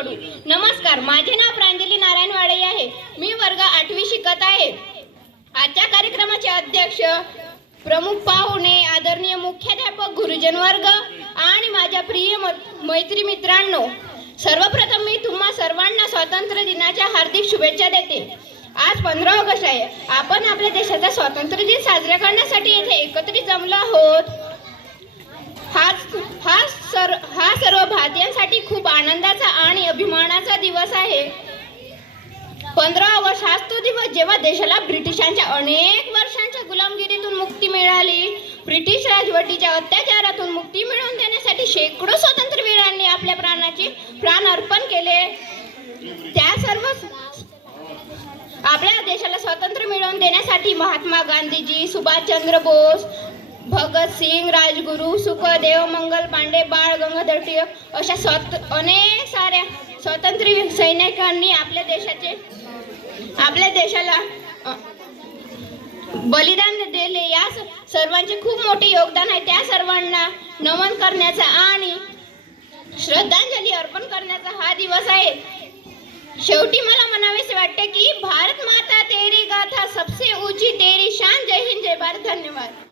नमस्कार माझे नाव प्रांजली नारायण वाडे आहे. मी वर्ग आठवी शिकत आहे. आजच्या कार्यक्रमाचे अध्यक्ष प्रमुख पाहुणे आदरणीय मुख्याध्यापक गुरुजन वर्ग आणि माझ्या प्रिय मैत्री मित्रांनो सर्वप्रथम मी तुम्हा सर्वांना स्वातंत्र्य दिनाच्या हार्दिक शुभेच्छा देते. आज पंधरा ऑगस्ट आहे. आपण आपल्या देशाचा स्वातंत्र्य दिन साजरा करण्यासाठी येथे एकत्रित जमलो आहोत. हा हा सर हा सर्व भारतीयांसाठी खूप आनंदाचा आणि अभिमानाचा दिवस आहे पंधरा ऑगस्ट हाच तो दिवस जेव्हा देशाला ब्रिटिशांच्या अनेक वर्षांच्या गुलामगिरीतून मुक्ती मिळाली. ब्रिटिश राजवटीच्या अत्याचारातून मुक्ती मिळवून देण्यासाठी शेकडो स्वातंत्र्यवीरांनी आपल्या प्राणाचे प्राण अर्पण केले. त्या सर्व आपल्या देशाला स्वातंत्र्य मिळवून देण्यासाठी महात्मा गांधीजी सुभाषचंद्र बोस भगतसिंग राजगुरू सुखदेव मंगल पांडे बाळ गंगाधर टिळक अशा स्वत अनेक साऱ्या स्वातंत्र्य सैनिकांनी आपल्या देशाचे आपल्या देशाला बलिदान दिले. या सर्वांचे खूप मोठे योगदान आहे. त्या सर्वांना नमन करण्याचा आणि श्रद्धांजली अर्पण करण्याचा हा दिवस आहे. शेवटी मला म्हणावेसे वाटते की भारत माता तेरी गाथा सबसे ऊंची तेरी शान. जय हिंद जय भारत. धन्यवाद.